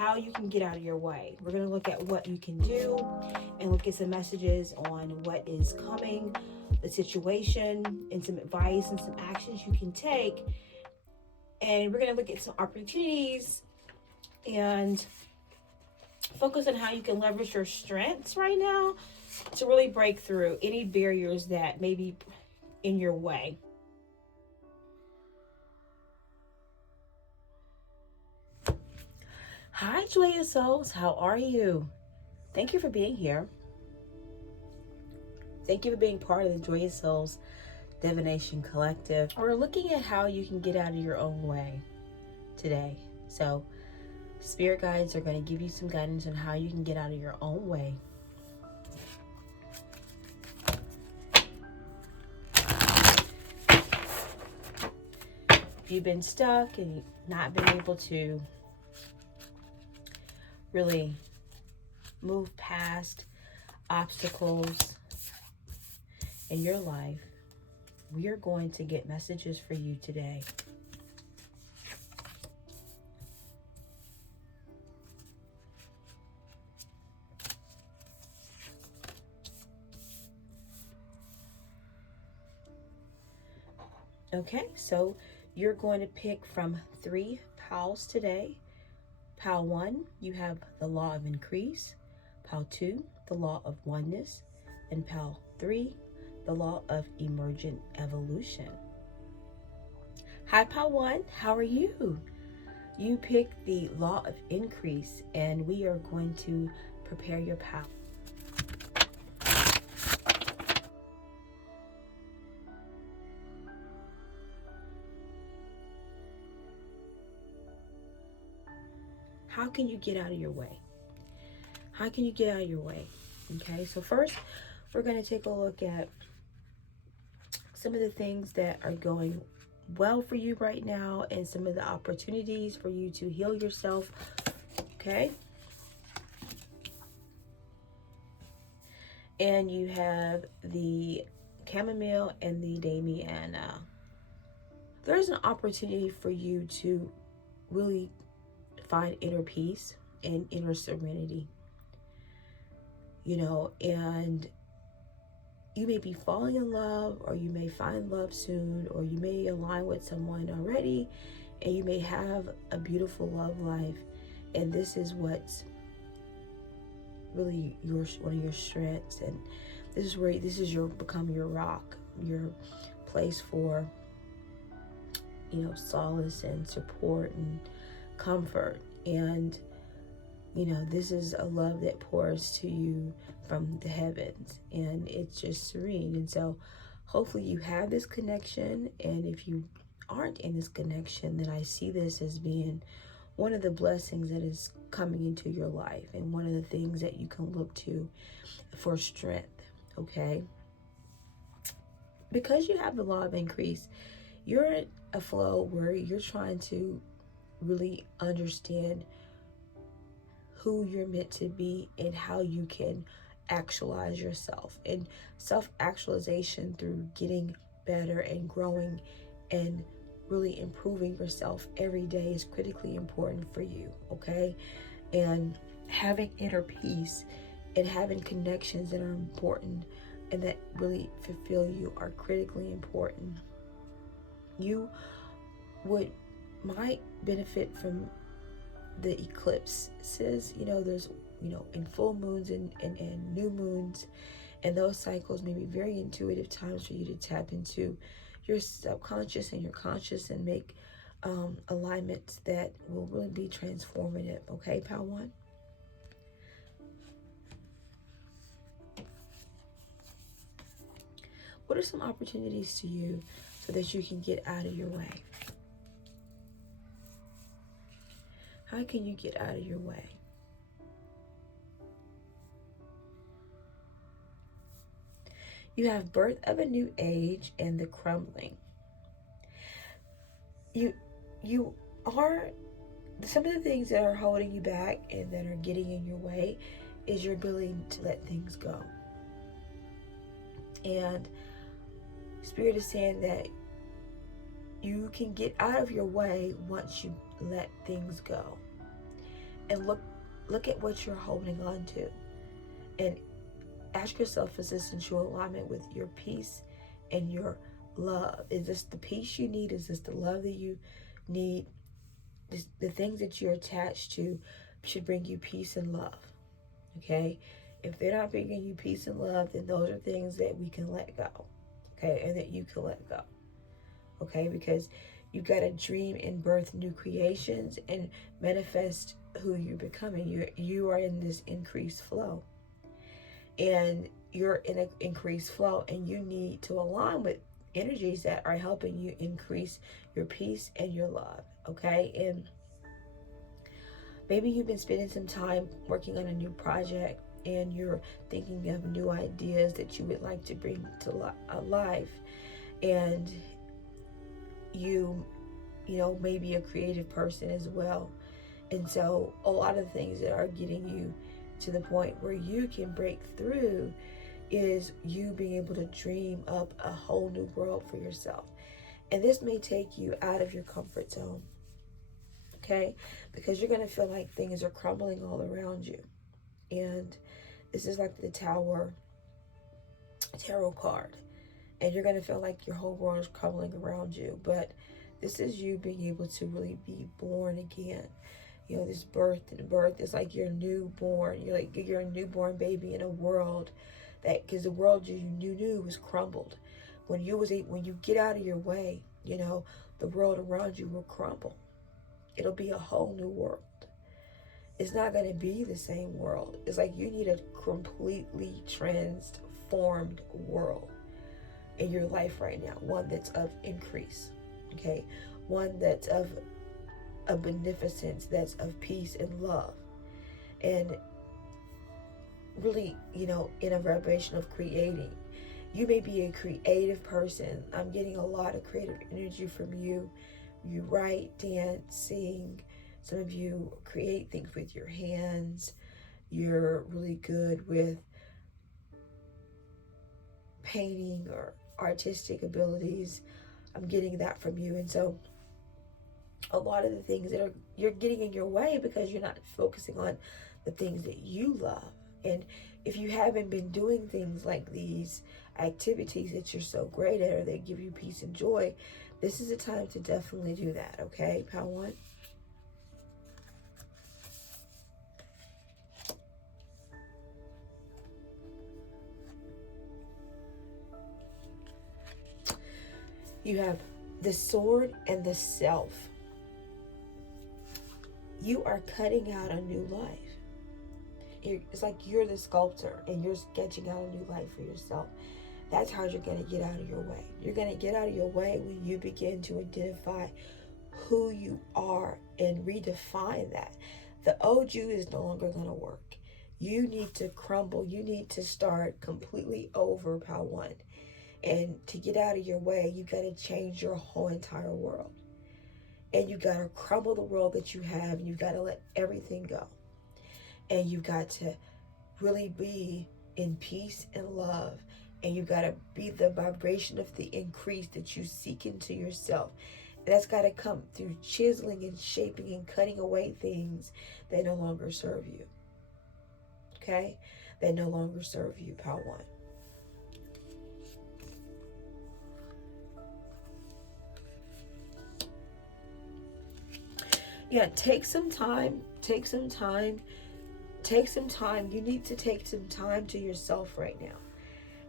how you can get out of your way. We're going to look at what you can do and look at some messages on what is coming, the situation, and some advice and some actions you can take. And we're going to look at some opportunities and focus on how you can leverage your strengths right now to really break through any barriers that may be in your way. Hi, Joyous Souls. How are you? Thank you for being here. Thank you for being part of the Joyous Souls Divination Collective. We're looking at how you can get out of your own way today. So, spirit guides are going to give you some guidance on how you can get out of your own way. If you've been stuck and not been able to really move past obstacles in your life, we are going to get messages for you today. Okay, so you're going to pick from 3 piles today. Pile 1, you have the law of increase. Pile 2, the law of oneness. And pile 3, the law of emergent evolution. Hi, pile 1, how are you? You picked the law of increase, and we are going to prepare your pile. How can you get out of your way? How can you get out of your way? Okay, so first we're going to take a look at some of the things that are going well for you right now and some of the opportunities for you to heal yourself. Okay. And you have the chamomile and the Damiana. There's an opportunity for you to really find inner peace and inner serenity. You know, and you may be falling in love, or you may find love soon, or you may align with someone already, and you may have a beautiful love life. And this is what's really one of your strengths, and this is your become your rock, your place for, you know, solace and support and comfort. And you know, this is a love that pours to you from the heavens, and it's just serene. And so hopefully you have this connection, and if you aren't in this connection, then I see this as being one of the blessings that is coming into your life, and one of the things that you can look to for strength. Okay, because you have the law of increase, you're in a flow where you're trying to really understand who you're meant to be and how you can actualize yourself. And self-actualization through getting better and growing and really improving yourself every day is critically important for you, okay? And having inner peace and having connections that are important and that really fulfill you are critically important. You might benefit from the eclipses. You know, there's, you know, in full moons and new moons, and those cycles may be very intuitive times for you to tap into your subconscious and your conscious and make alignments that will really be transformative. Okay, pal one. What are some opportunities to you so that you can get out of your way? How can you get out of your way? You have birth of a new age and the crumbling. You are, some of the things that are holding you back and that are getting in your way is your ability to let things go. And Spirit is saying that you can get out of your way once you let things go. and look at what you're holding on to, and ask yourself, is this in true alignment with your peace and your love? Is this the peace you need? Is this the love that you need? The things that you're attached to should bring you peace and love. Okay? If they're not bringing you peace and love, then those are things that we can let go. Okay? And that you can let go. Okay? Because you got to dream and birth new creations and manifest who you're becoming. You are in this increased flow. And you're in an increased flow, and you need to align with energies that are helping you increase your peace and your love. Okay? And maybe you've been spending some time working on a new project, and you're thinking of new ideas that you would like to bring to life. And you know, maybe a creative person as well. And so a lot of things that are getting you to the point where you can break through is you being able to dream up a whole new world for yourself. And this may take you out of your comfort zone. Okay? Because you're going to feel like things are crumbling all around you. And this is like the tarot card. And you're going to feel like your whole world is crumbling around you. But this is you being able to really be born again. You know, this birth is like you're newborn. You're a newborn baby in a world that, because the world you knew was crumbled. When you get out of your way, you know, the world around you will crumble. It'll be a whole new world. It's not going to be the same world. It's like you need a completely transformed world in your life right now. One that's of increase. Okay? One that's of a beneficence, that's of peace and love. And really, you know, in a vibration of creating. You may be a creative person. I'm getting a lot of creative energy from you. You write, dance, sing. Some of you create things with your hands. You're really good with painting or artistic abilities. I'm getting that from you. And so a lot of the things that you're getting in your way because you're not focusing on the things that you love. And if you haven't been doing things like these activities that you're so great at, or they give you peace and joy, this is a time to definitely do that. Okay, Power One? You have the sword and the self. You are cutting out a new life. It's like you're the sculptor and you're sketching out a new life for yourself. That's how you're going to get out of your way. You're going to get out of your way when you begin to identify who you are and redefine that. The old you is no longer going to work. You need to crumble. You need to start completely over, Power One. And to get out of your way, you got to change your whole entire world. And you got to crumble the world that you have, and you got to let everything go. And you got to really be in peace and love. And you got to be the vibration of the increase that you seek into yourself. And that's got to come through chiseling and shaping and cutting away things that no longer serve you. Okay? That no longer serve you, Power One. Yeah, take some time. You need to take some time to yourself right now.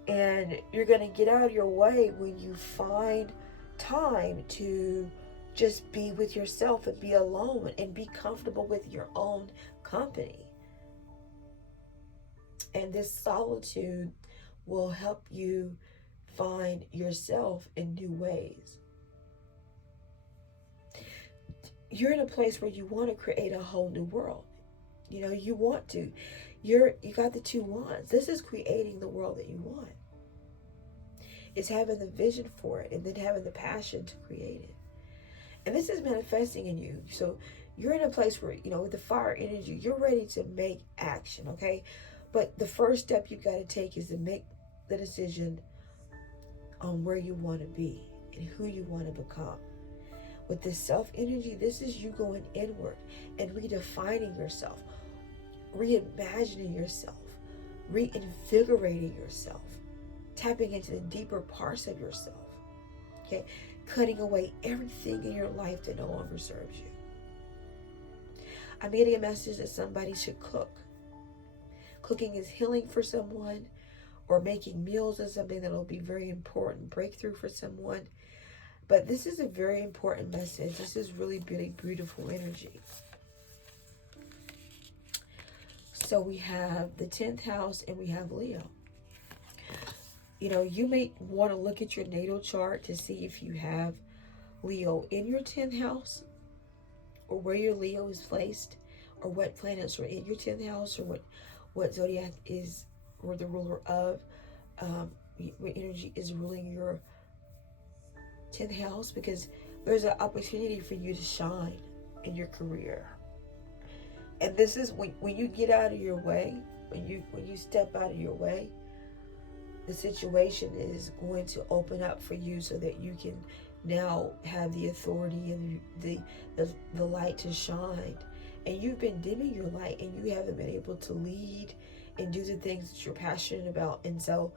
And you're going to get out of your way when you find time to just be with yourself and be alone and be comfortable with your own company. And this solitude will help you find yourself in new ways. You're in a place where you want to create a whole new world. You know, you want to. You got the two wands. This is creating the world that you want. It's having the vision for it and then having the passion to create it. And this is manifesting in you. So you're in a place where, you know, with the fire energy, you're ready to make action, okay? But the first step you got to take is to make the decision on where you want to be and who you want to become. With this self energy, this is you going inward and redefining yourself, reimagining yourself, reinvigorating yourself, tapping into the deeper parts of yourself. Okay, cutting away everything in your life that no longer serves you. I'm getting a message that somebody should cook. Cooking is healing for someone, or making meals is something that will be very important breakthrough for someone. But this is a very important message. This is really beautiful energy. So we have the 10th house and we have Leo. You know, you may want to look at your natal chart to see if you have Leo in your 10th house, or where your Leo is placed, or what planets are in your 10th house, or what zodiac is, or the ruler of, what energy is ruling your 10th house, because there's an opportunity for you to shine in your career. And this is when you get out of your way, when you step out of your way, the situation is going to open up for you so that you can now have the authority and the light to shine. And you've been dimming your light and you haven't been able to lead and do the things that you're passionate about. And so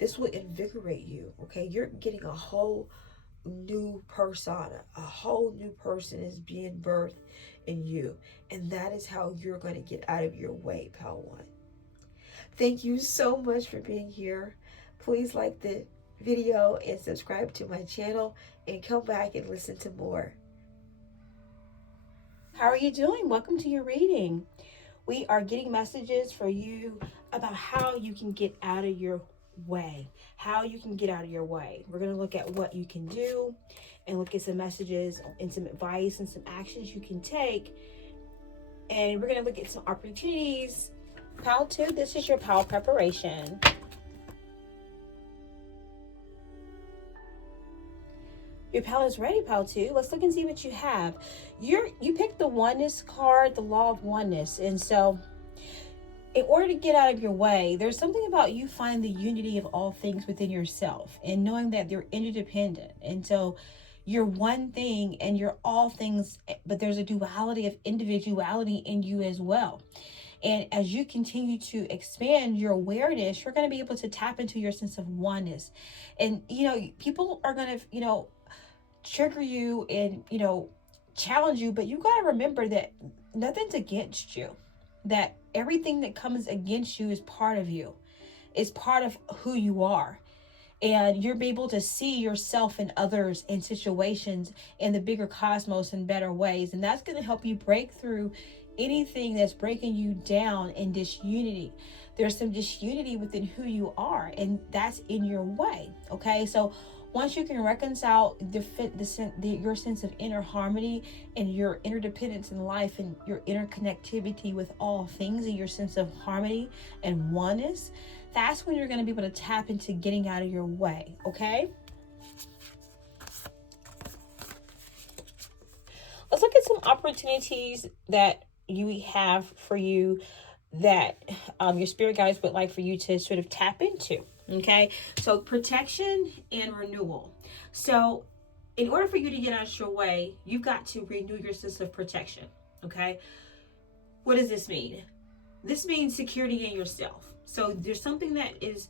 this will invigorate you. Okay, you're getting a whole new persona, a whole new person is being birthed in you, and that is how you're going to get out of your way, Pal One. Thank you so much for being here. Please like the video and subscribe to my channel, and come back and listen to more. How are you doing? Welcome to your reading. We are getting messages for you about how you can get out of your way. How you can get out of your way. We're going to look at what you can do and look at some messages and some advice and some actions you can take. And we're going to look at some opportunities. Pile 2, this is your pile preparation. Your pile is ready, pile 2. Let's look and see what you have. You picked the oneness card, the law of oneness. And so in order to get out of your way, there's something about you finding the unity of all things within yourself and knowing that they're interdependent. And so you're one thing and you're all things, but there's a duality of individuality in you as well. And as you continue to expand your awareness, you're going to be able to tap into your sense of oneness. And, people are going to, trigger you and, challenge you, but you got to remember that nothing's against you, that everything that comes against you is part of you, is part of who you are. And you're able to see yourself and others and situations in the bigger cosmos in better ways. And that's going to help you break through anything that's breaking you down in disunity. There's some disunity within who you are, and that's in your way. Okay, so once you can reconcile your sense of inner harmony and your interdependence in life and your interconnectivity with all things and your sense of harmony and oneness, that's when you're going to be able to tap into getting out of your way. Okay, let's look at some opportunities that you have for you that your spirit guides would like for you to sort of tap into. Okay, so protection and renewal. So in order for you to get out of your way, you've got to renew your sense of protection. Okay, what does this mean? This means security in yourself. So there's something that is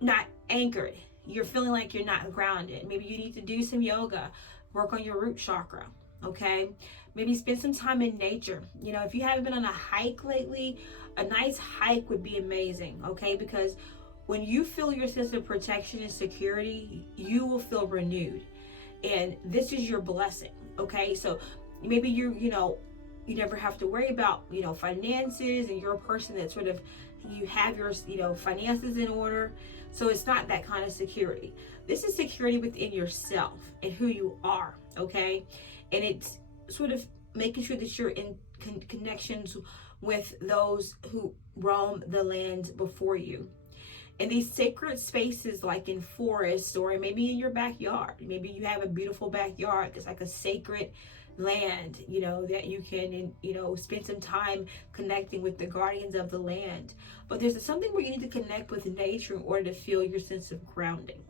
not anchored. You're feeling like you're not grounded. Maybe you need to do some yoga, work on your root chakra. Okay, maybe spend some time in nature. If you haven't been on a hike lately, a nice hike would be amazing. Okay, because when you feel your sense of protection and security, you will feel renewed. And this is your blessing. Okay, so maybe you never have to worry about, finances, and you're a person that sort of, you have your, finances in order. So it's not that kind of security. This is security within yourself and who you are. Okay, and it's sort of making sure that you're in connections with those who roam the land before you. In these sacred spaces, like in forests or maybe in your backyard, maybe you have a beautiful backyard that's like a sacred land, that you can, spend some time connecting with the guardians of the land. But there's something where you need to connect with nature in order to feel your sense of grounding.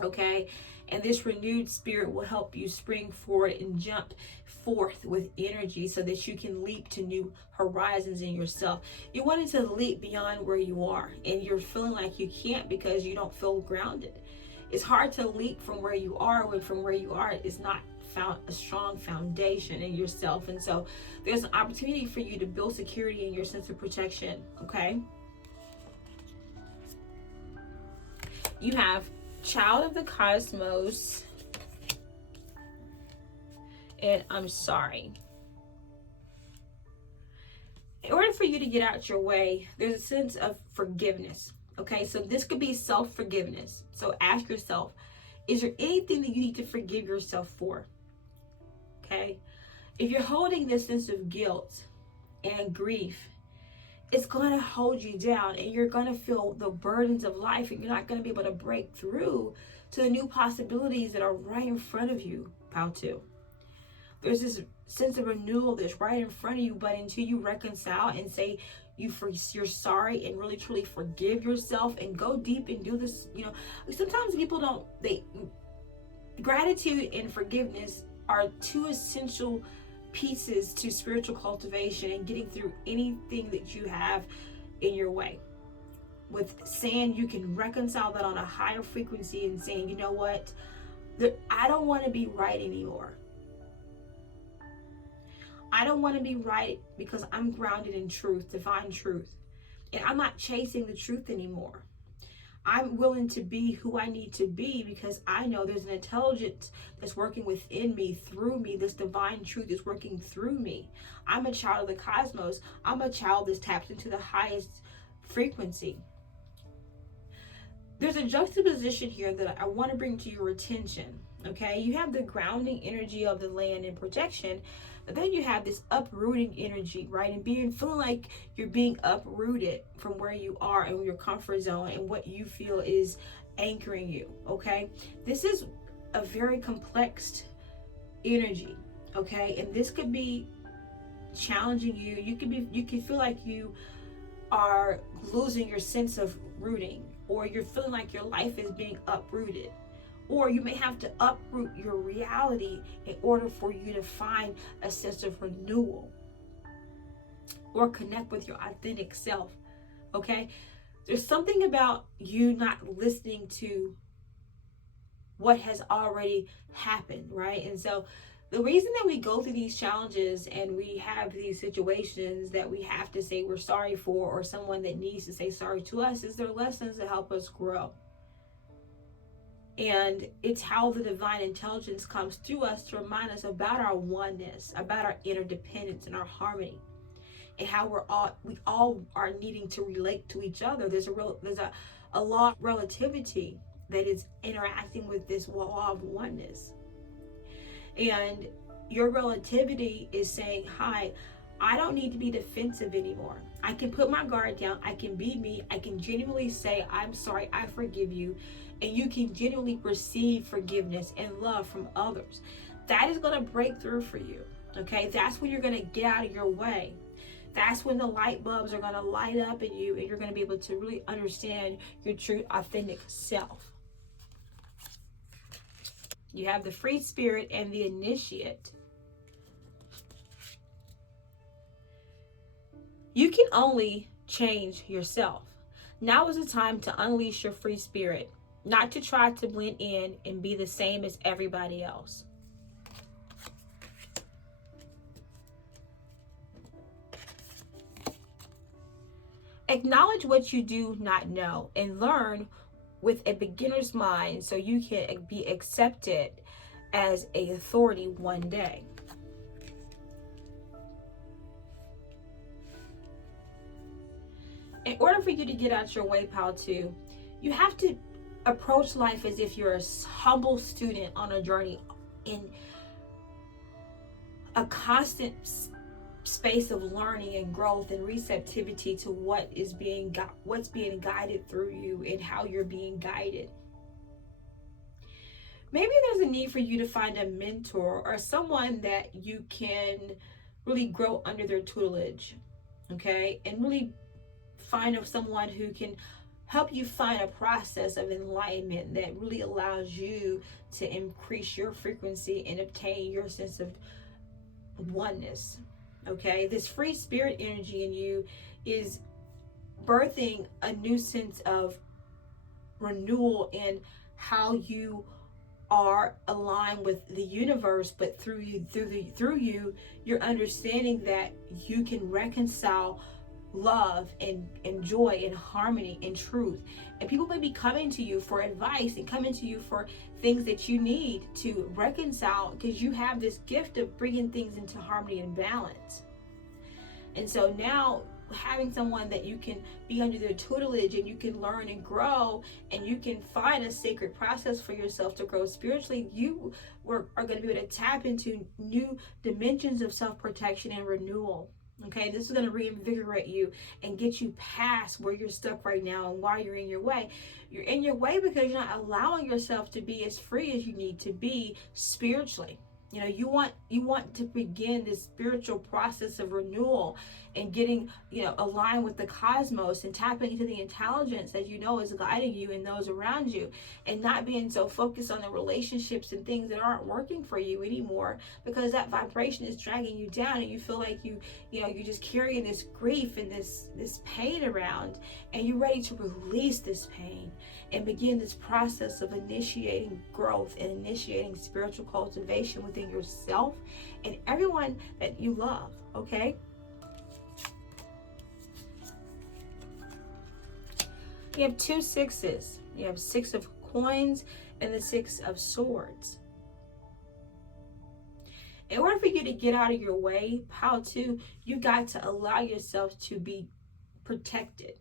Okay, and this renewed spirit will help you spring forward and jump forth with energy so that you can leap to new horizons in yourself. You wanted to leap beyond where you are, and you're feeling like you can't because you don't feel grounded. It's hard to leap from where you are when from where you are is not found a strong foundation in yourself. And so there's an opportunity for you to build security in your sense of protection. Okay, you have child of the cosmos, and I'm sorry. In order for you to get out your way, there's a sense of forgiveness. Okay, so this could be self-forgiveness. So ask yourself, is there anything that you need to forgive yourself for? Okay, if you're holding this sense of guilt and grief, it's going to hold you down, and you're going to feel the burdens of life, and you're not going to be able to break through to the new possibilities that are right in front of you. How to? There's this sense of renewal that's right in front of you, but until you reconcile and say you're sorry and really truly forgive yourself and go deep and do this, sometimes people don't. Gratitude and forgiveness are two essential pieces to spiritual cultivation and getting through anything that you have in your way. With saying you can reconcile that on a higher frequency and saying, you know what, I don't want to be right anymore. I don't want to be right because I'm grounded in truth, divine truth. And I'm not chasing the truth anymore. I'm willing to be who I need to be because I know there's an intelligence that's working within me, through me. This divine truth is working through me. I'm a child of the cosmos. I'm a child that's tapped into the highest frequency. There's a juxtaposition here that I want to bring to your attention. Okay, you have the grounding energy of the land and protection, but then you have this uprooting energy, right? And feeling like you're being uprooted from where you are and your comfort zone and what you feel is anchoring you. Okay, this is a very complex energy. Okay, and this could be challenging you. You could feel like you are losing your sense of rooting, or you're feeling like your life is being uprooted. Or you may have to uproot your reality in order for you to find a sense of renewal or connect with your authentic self. Okay? There's something about you not listening to what has already happened, right? And so the reason that we go through these challenges and we have these situations that we have to say we're sorry for, or someone that needs to say sorry to us, is their lessons to help us grow. And it's how the divine intelligence comes through us to remind us about our oneness, about our interdependence and our harmony, and how we all are needing to relate to each other. There's a law of relativity that is interacting with this law of oneness. And your relativity is saying, hi, I don't need to be defensive anymore. I can put my guard down. I can be me. I can genuinely say, I'm sorry, I forgive you. And you can genuinely receive forgiveness and love from others. That is going to break through for you. Okay, that's when you're going to get out of your way. That's when the light bulbs are going to light up in you, and you're going to be able to really understand your true, authentic self. You have the free spirit and the initiate. You can only change yourself. Now is the time to unleash your free spirit, not to try to blend in and be the same as everybody else. Acknowledge what you do not know and learn with a beginner's mind so you can be accepted as an authority one day. In order for you to get out your way, pal, too, you have to approach life as if you're a humble student on a journey in a constant space of learning and growth and receptivity to what's being guided through you and how you're being guided. Maybe there's a need for you to find a mentor or someone that you can really grow under their tutelage, okay? And really find someone who can help you find a process of enlightenment that really allows you to increase your frequency and obtain your sense of oneness. Okay, this free spirit energy in you is birthing a new sense of renewal in how you are aligned with the universe, but through you you're understanding that you can reconcile love and joy and harmony and truth. And people may be coming to you for advice and coming to you for things that you need to reconcile, because you have this gift of bringing things into harmony and balance. And so now, having someone that you can be under their tutelage and you can learn and grow and you can find a sacred process for yourself to grow spiritually, you are going to be able to tap into new dimensions of self-protection and renewal. Okay, this is going to reinvigorate you and get you past where you're stuck right now and why you're in your way. You're in your way because you're not allowing yourself to be as free as you need to be spiritually. You know, you want to begin this spiritual process of renewal and getting, aligned with the cosmos and tapping into the intelligence that you know is guiding you and those around you, and not being so focused on the relationships and things that aren't working for you anymore, because that vibration is dragging you down and you feel like you're just carrying this grief and this pain around, and you're ready to release this pain and begin this process of initiating growth and initiating spiritual cultivation within yourself and everyone that you love. Okay, you have 2 sixes. You have 6 of coins and the 6 of swords. In order for you to get out of your way, you got to allow yourself to be protected.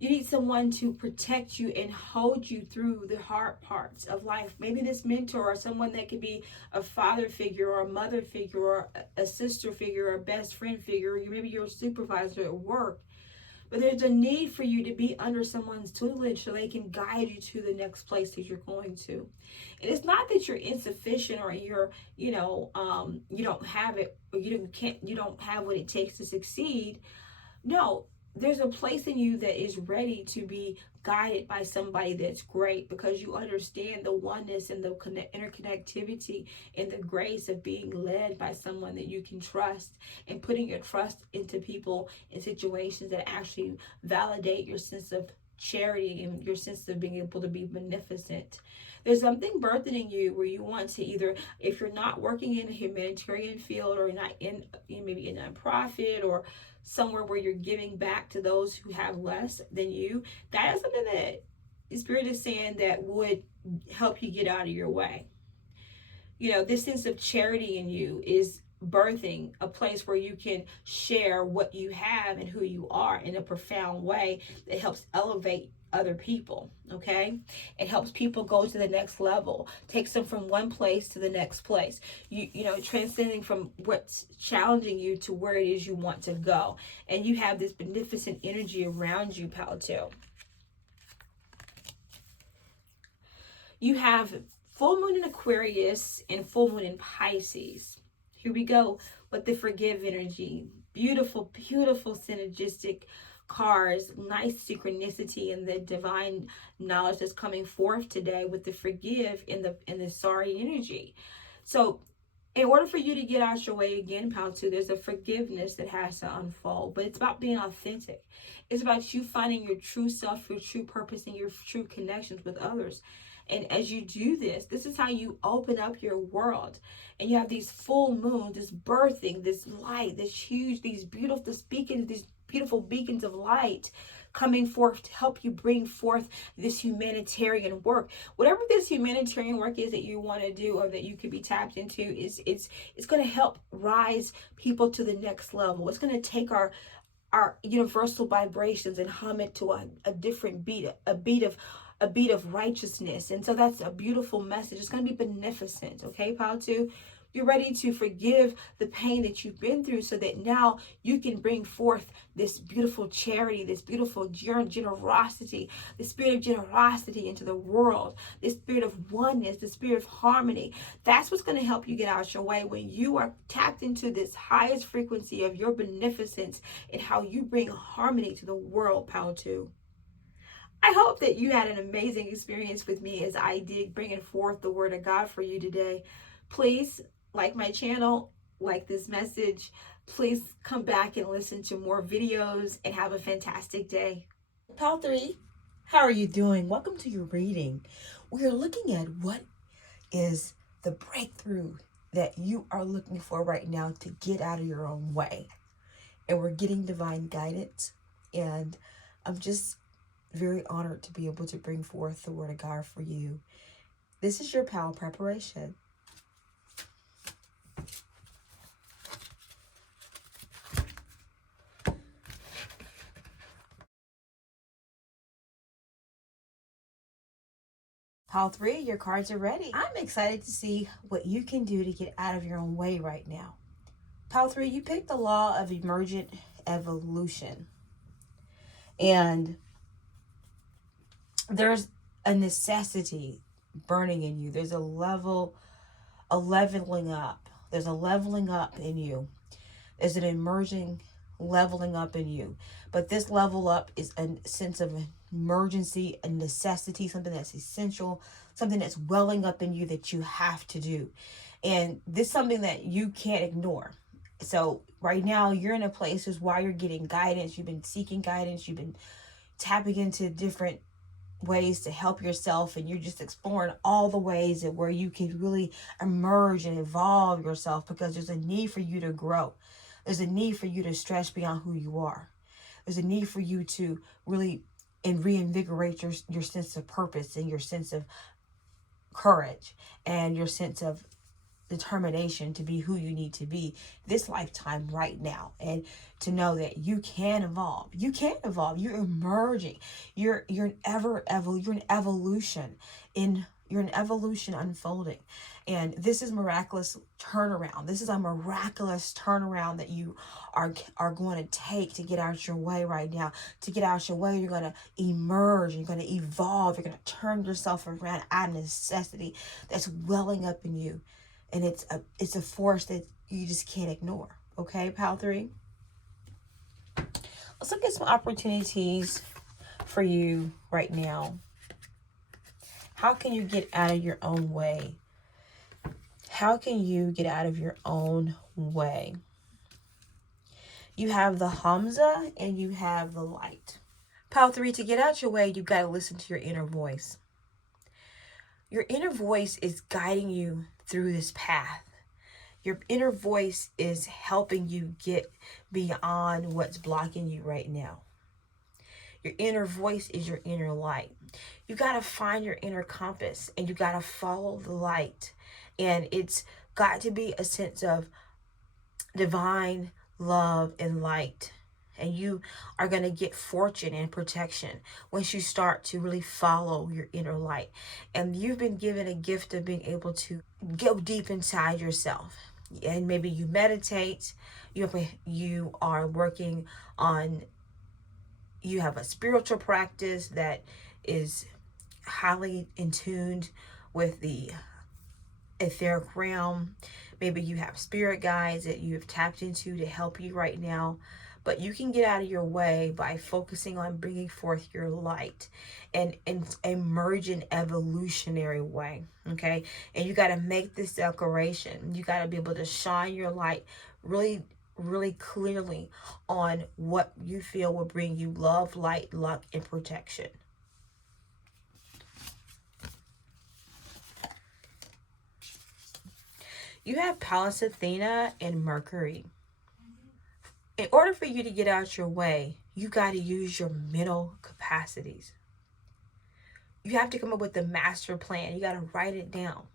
You need someone to protect you and hold you through the hard parts of life. Maybe this mentor or someone that could be a father figure or a mother figure or a sister figure or a best friend figure. Maybe you're a supervisor at work. But there's a need for you to be under someone's tutelage so they can guide you to the next place that you're going to. And it's not that you're insufficient or you're, you don't have it, or you don't have what it takes to succeed. No, there's a place in you that is ready to be guided by somebody that's great, because you understand the oneness and the interconnectivity and the grace of being led by someone that you can trust, and putting your trust into people in situations that actually validate your sense of charity and your sense of being able to be beneficent. There's something birthing in you where you want to either, if you're not working in a humanitarian field or not in maybe a nonprofit or somewhere where you're giving back to those who have less than you, that is something that the Spirit is saying that would help you get out of your way. This sense of charity in you is birthing a place where you can share what you have and who you are in a profound way that helps elevate other people. Okay, it helps people go to the next level, takes them from one place to the next place, transcending from what's challenging you to where it is you want to go. And you have this beneficent energy around you, pal, too. You have full moon in Aquarius and full moon in Pisces. Here we go with the forgive energy. Beautiful, beautiful synergistic cards, nice synchronicity and the divine knowledge that's coming forth today with the forgive and the sorry energy. So in order for you to get out your way again, pal, too, there's a forgiveness that has to unfold, but it's about being authentic. It's about you finding your true self, your true purpose, and your true connections with others. And as you do this, this is how you open up your world. And you have these full moons, this birthing, this light, this huge, these beautiful beacons of light coming forth to help you bring forth this humanitarian work. Whatever this humanitarian work is that you want to do or that you could be tapped into, it's going to help rise people to the next level. It's going to take our universal vibrations and hum it to a different beat, a beat of righteousness. And so that's a beautiful message. It's going to be beneficent. Okay, pal, too? You're ready to forgive the pain that you've been through so that now you can bring forth this beautiful charity, this beautiful generosity, the spirit of generosity into the world, this spirit of oneness, the spirit of harmony. That's what's going to help you get out your way when you are tapped into this highest frequency of your beneficence and how you bring harmony to the world, pal, too. I hope that you had an amazing experience with me as I did bringing forth the word of God for you today. Please like my channel, like this message. Please come back and listen to more videos and have a fantastic day. Pal 3, how are you doing? Welcome to your reading. We are looking at what is the breakthrough that you are looking for right now to get out of your own way. And we're getting divine guidance. And I'm just very honored to be able to bring forth the word of God for you. This is your PAL preparation. PAL 3, your cards are ready. I'm excited to see what you can do to get out of your own way right now. PAL 3, you picked the law of emergent evolution. And there's a necessity burning in you. There's a leveling up. There's a leveling up in you. There's an emerging leveling up in you. But this level up is a sense of emergency, a necessity, something that's essential, something that's welling up in you that you have to do. And this is something that you can't ignore. So right now you're in a place is why you're getting guidance. You've been seeking guidance. You've been tapping into different ways to help yourself, and you're just exploring all the ways that where you can really emerge and evolve yourself, because there's a need for you to grow. There's a need for you to stretch beyond who you are. There's a need for you to really reinvigorate your sense of purpose and your sense of courage and your sense of determination to be who you need to be this lifetime right now, and to know that you can evolve. You can evolve. You're emerging. You're an evolution unfolding. And this is miraculous turnaround. This is a miraculous turnaround that you are going to take to get out your way right now. To get out your way, you're going to emerge. You're going to evolve. You're going to turn yourself around out of necessity that's welling up in you. And it's a force that you just can't ignore. Okay, PAL 3? Let's look at some opportunities for you right now. How can you get out of your own way? How can you get out of your own way? You have the Hamza and you have the light. PAL 3, to get out your way, you've got to listen to your inner voice. Your inner voice is guiding you through this path. Your inner voice is helping you get beyond what's blocking you right now. Your inner voice is your inner light. You got to find your inner compass, and you got to follow the light. And it's got to be a sense of divine love and light. And you are going to get fortune and protection once you start to really follow your inner light. And you've been given a gift of being able to go deep inside yourself. And maybe you meditate, you are working on, you have a spiritual practice that is highly in tuned with the etheric realm. Maybe you have spirit guides that you have tapped into to help you right now. But you can get out of your way by focusing on bringing forth your light and emerge in evolutionary way, okay? And you got to make this declaration. You got to be able to shine your light really, really clearly on what you feel will bring you love, light, luck, and protection. You have Pallas Athena and Mercury. In order for you to get out your way, you got to use your mental capacities. You have to come up with a master plan. You got to write it down.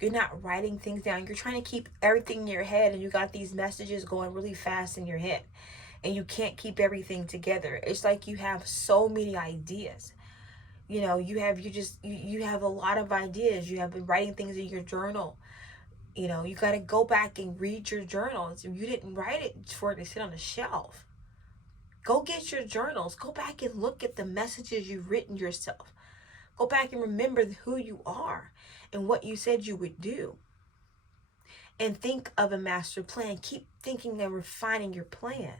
You're not writing things down. You're trying to keep everything in your head, and you got these messages going really fast in your head, and you can't keep everything together. It's like you have so many ideas. You know, you have a lot of ideas. You have been writing things in your journal. You know, you got to go back and read your journals. If you didn't write it for it to sit on the shelf, go get your journals. Go back and look at the messages you've written yourself. Go back and remember who you are and what you said you would do. And think of a master plan. Keep thinking and refining your plan.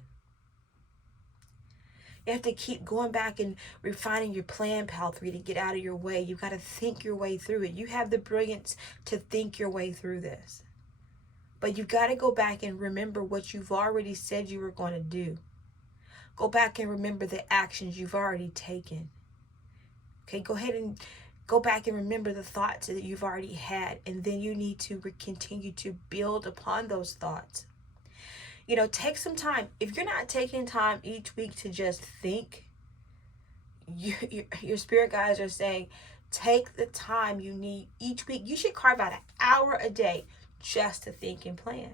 You have to keep going back and refining your plan, pal 3, to get out of your way. You got to think your way through it. You have the brilliance to think your way through this. But you've got to go back and remember what you've already said you were going to do. Go back and remember the actions you've already taken. Okay, go ahead and go back and remember the thoughts that you've already had. And then you need to continue to build upon those thoughts. Take some time. If you're not taking time each week to just think, your spirit guides are saying, take the time you need each week. You should carve out an hour a day just to think and plan.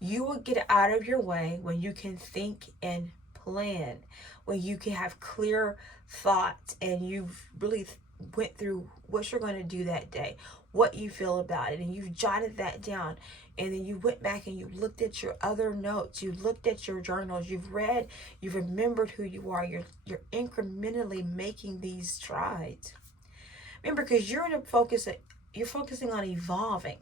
You will get out of your way when you can think and plan, when you can have clear thoughts and you've really went through what you're going to do that day, what you feel about it, and you've jotted that down. And then you went back and you looked at your other notes, you looked at your journals, you've read, you've remembered who you are. You're incrementally making these strides. Remember, because you're focusing on evolving.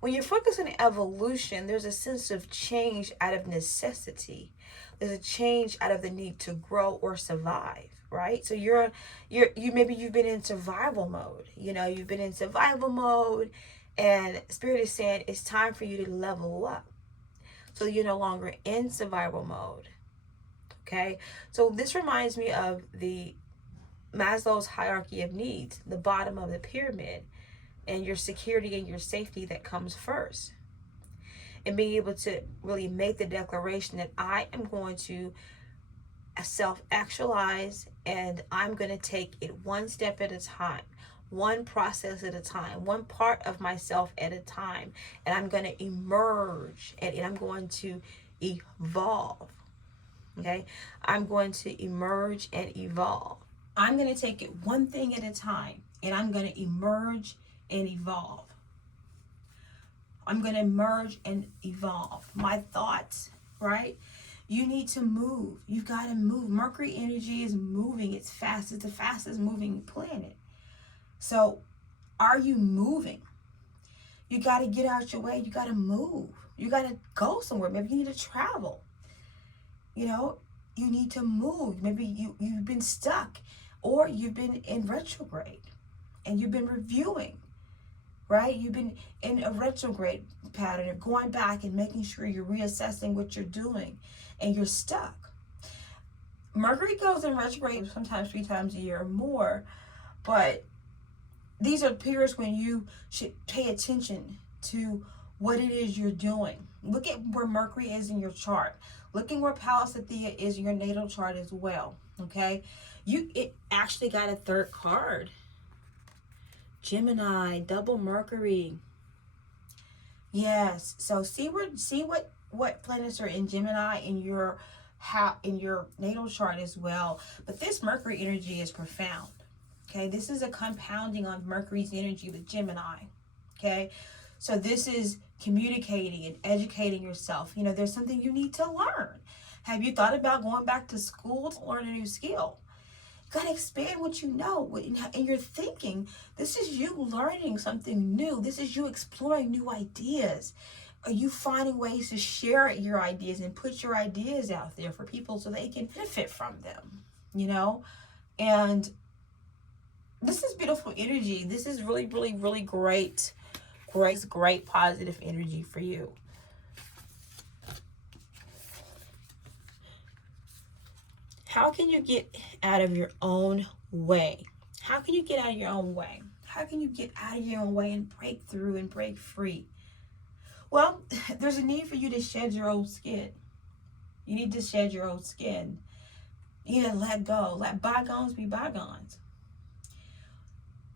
When you're focusing on evolution, there's a sense of change out of necessity. There's a change out of the need to grow or survive, right? So maybe you've been in survival mode. You've been in survival mode, and Spirit is saying it's time for you to level up. So you're no longer in survival mode. Okay? So this reminds me of the Maslow's hierarchy of needs, the bottom of the pyramid, and your security and your safety that comes first. And being able to really make the declaration that I am going to self-actualize, and I'm going to take it one step at a time, one process at a time, one part of myself at a time, and I'm going to emerge, and I'm going to evolve. Okay? I'm going to emerge and evolve. I'm going to take it one thing at a time, and I'm going to emerge and evolve. I'm going to emerge and evolve. My thoughts, right? You need to move. You've got to move. Mercury energy is moving. It's fast. It's the fastest moving planet. So are you moving? You got to get out your way. You got to move. You got to go somewhere. Maybe you need to travel. You need to move. Maybe you've been stuck, or you've been in retrograde and you've been reviewing, right? You've been in a retrograde pattern of going back and making sure you're reassessing what you're doing, and you're stuck. Mercury goes in retrograde sometimes 3 times a year or more, but these are periods when you should pay attention to what it is you're doing. Look at where Mercury is in your chart. Look at where Pallas Athea is in your natal chart as well. Okay? It actually got a 3rd card. Gemini, double Mercury. Yes. So see what planets are in Gemini in your natal chart as well. But this Mercury energy is profound. Okay, this is a compounding on Mercury's energy with Gemini. Okay, so this is communicating and educating yourself. There's something you need to learn. Have you thought about going back to school to learn a new skill? You got to expand what you know and you're thinking. This is you learning something new. This is you exploring new ideas. Are you finding ways to share your ideas and put your ideas out there for people so they can benefit from them? And this is beautiful energy. This is really, really, really great positive energy for you. How can you get out of your own way? How can you get out of your own way? How can you get out of your own way and break through and break free? Well, there's a need for you to shed your old skin. You need to shed your old skin. You need to let go. Let bygones be bygones.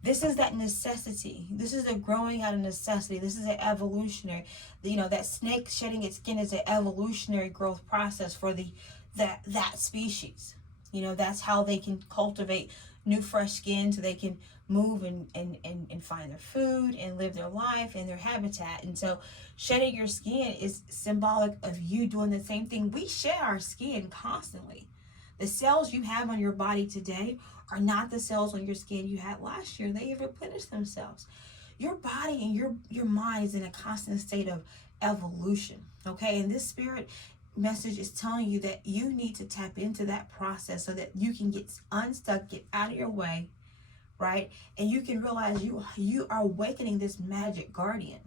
This is that necessity. This is a growing out of necessity. This is an evolutionary. That snake shedding its skin is an evolutionary growth process for that species. That's how they can cultivate new fresh skin, so they can move and find their food and live their life in their habitat. And so shedding your skin is symbolic of you doing the same thing. We shed our skin constantly. The cells you have on your body today are not the cells on your skin you had last year. They have replenished themselves. Your body and your mind is in a constant state of evolution. Okay, and this spirit message is telling you that you need to tap into that process so that you can get unstuck, get out of your way, right? And you can realize you are awakening this magic guardian,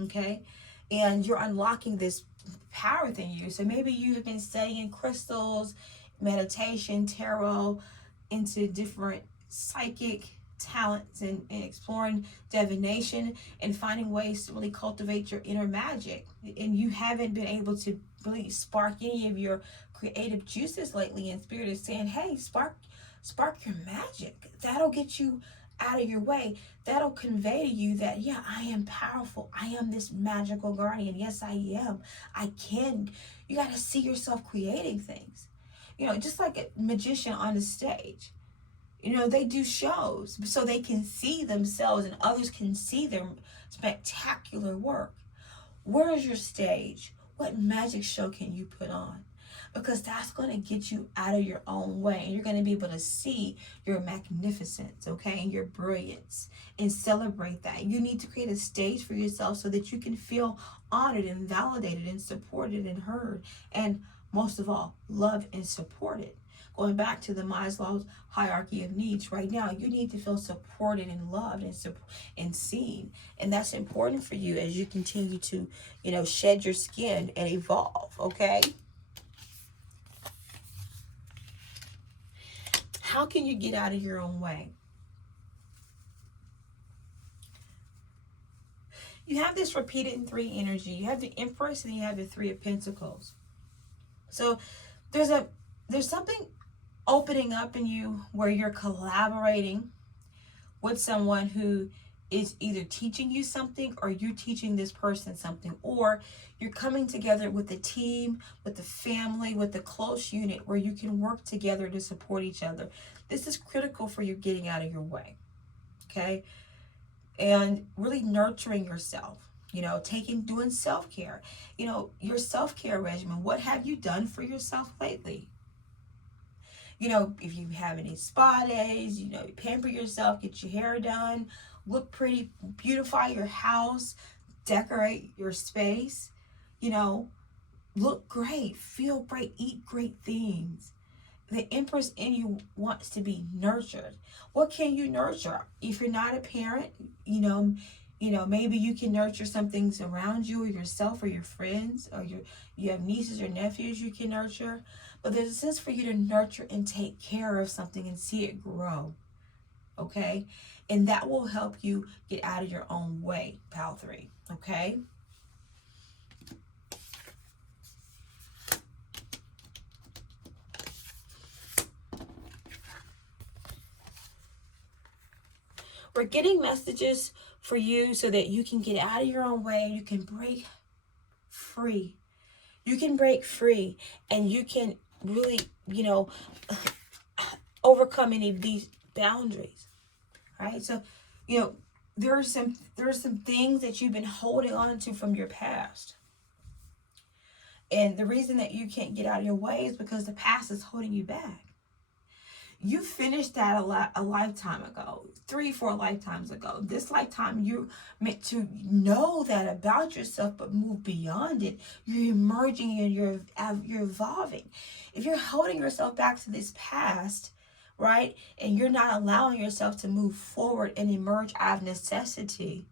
okay? And you're unlocking this power within you. So maybe you have been studying crystals, meditation, tarot, into different psychic talents, and exploring divination and finding ways to really cultivate your inner magic. And you haven't been able to really spark any of your creative juices lately, and Spirit is saying, hey, spark your magic. That'll get you out of your way. That'll convey to you that, yeah, I am powerful. I am this magical guardian. Yes, I am. I can. You got to see yourself creating things. Just like a magician on the stage. They do shows so they can see themselves and others can see their spectacular work. Where is your stage? What magic show can you put on? Because that's going to get you out of your own way, and you're going to be able to see your magnificence, okay, and your brilliance, and celebrate that. You need to create a stage for yourself so that you can feel honored and validated and supported and heard, and most of all, loved and supported. Going back to the Maslow's hierarchy of needs, right now, you need to feel supported and loved and seen. And that's important for you as you continue to, shed your skin and evolve, okay? How can you get out of your own way? You have this repeated in 3 energy. You have the Empress and you have the 3 of Pentacles. So there's something opening up in you where you're collaborating with someone who is either teaching you something or you're teaching this person something, or you're coming together with a team, with the family, with a close unit where you can work together to support each other. This is critical for you getting out of your way, okay? And really nurturing yourself, doing self-care, your self-care regimen. What have you done for yourself lately? If you have any spa days, pamper yourself, get your hair done, look pretty, beautify your house, decorate your space, look great, feel great, eat great things. The Empress in you wants to be nurtured. What can you nurture? If you're not a parent, maybe you can nurture some things around you or yourself or your friends, or you have nieces or nephews you can nurture. But there's a sense for you to nurture and take care of something and see it grow, okay? And that will help you get out of your own way, Pal 3, okay? We're getting messages for you so that you can get out of your own way. You can break free. You can break free, and you can really, overcome any of these boundaries, right? So, there are some things that you've been holding on to from your past. And the reason that you can't get out of your way is because the past is holding you back. You finished that a lifetime ago, 3-4 lifetimes ago. This lifetime, you're meant to know that about yourself, but move beyond it. You're emerging and you're evolving. If you're holding yourself back to this past, right, and you're not allowing yourself to move forward and emerge out of necessity,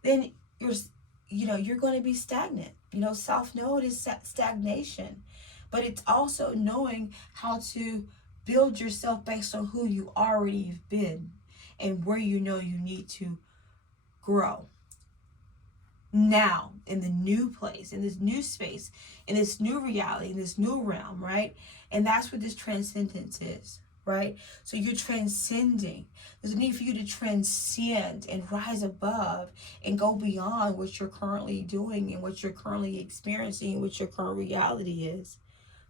then you're going to be stagnant. Self-knowing is stagnation, but it's also knowing how to build yourself based on who you already have been and where you need to grow. Now, in the new place, in this new space, in this new reality, in this new realm, right? And that's what this transcendence is, right? So you're transcending. There's a need for you to transcend and rise above and go beyond what you're currently doing and what you're currently experiencing and what your current reality is,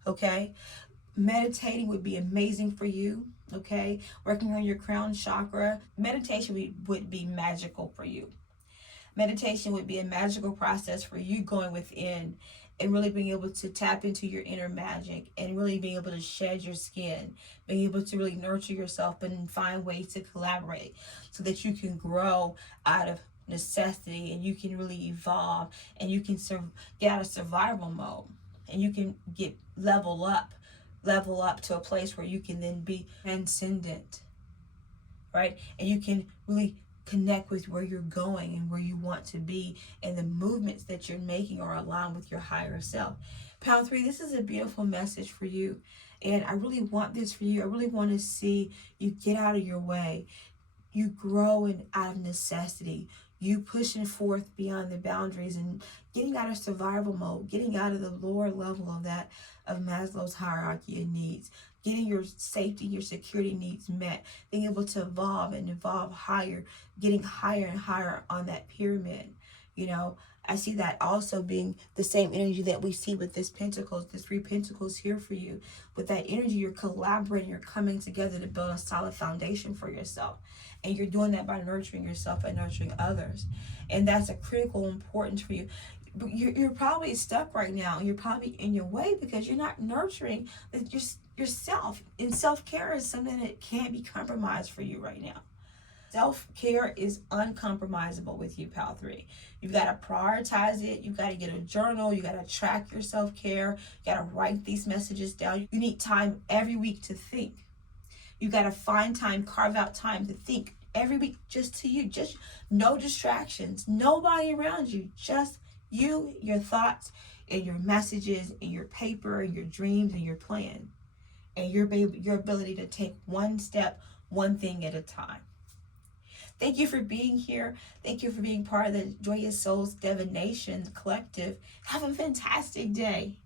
okay? Meditating would be amazing for you, okay? Working on your crown chakra. Meditation would be magical for you. Meditation would be a magical process for you going within and really being able to tap into your inner magic and really being able to shed your skin, being able to really nurture yourself and find ways to collaborate so that you can grow out of necessity and you can really evolve and you can get out of survival mode. and you can level up to a place where you can then be transcendent, right? And you can really connect with where you're going and where you want to be, and the movements that you're making are aligned with your higher self. Pal 3, this is a beautiful message for you, and I really want this for you. I really want to see you get out of your way. You grow out of necessity. You pushing forth beyond the boundaries and getting out of survival mode, getting out of the lower level of Maslow's hierarchy of needs, getting your safety, your security needs met, being able to evolve higher, getting higher and higher on that pyramid. I see that also being the same energy that we see with this Pentacles, the 3 Pentacles here for you. With that energy, you're collaborating, you're coming together to build a solid foundation for yourself. And you're doing that by nurturing yourself and nurturing others. And that's a critical importance for you. You're probably stuck right now. You're probably in your way because you're not nurturing yourself. And self-care is something that can't be compromised for you right now. Self-care is uncompromisable with you, Pal 3. You've got to prioritize it. You've got to get a journal. You got to track your self-care. You got to write these messages down. You need time every week to think. You got to find time, carve out time to think every week, just to you. Just no distractions, nobody around you, just you, your thoughts, and your messages, and your paper, and your dreams, and your plan, and your ability to take one step, one thing at a time. Thank you for being here. Thank you for being part of the Joyous Souls Divination Collective. Have a fantastic day.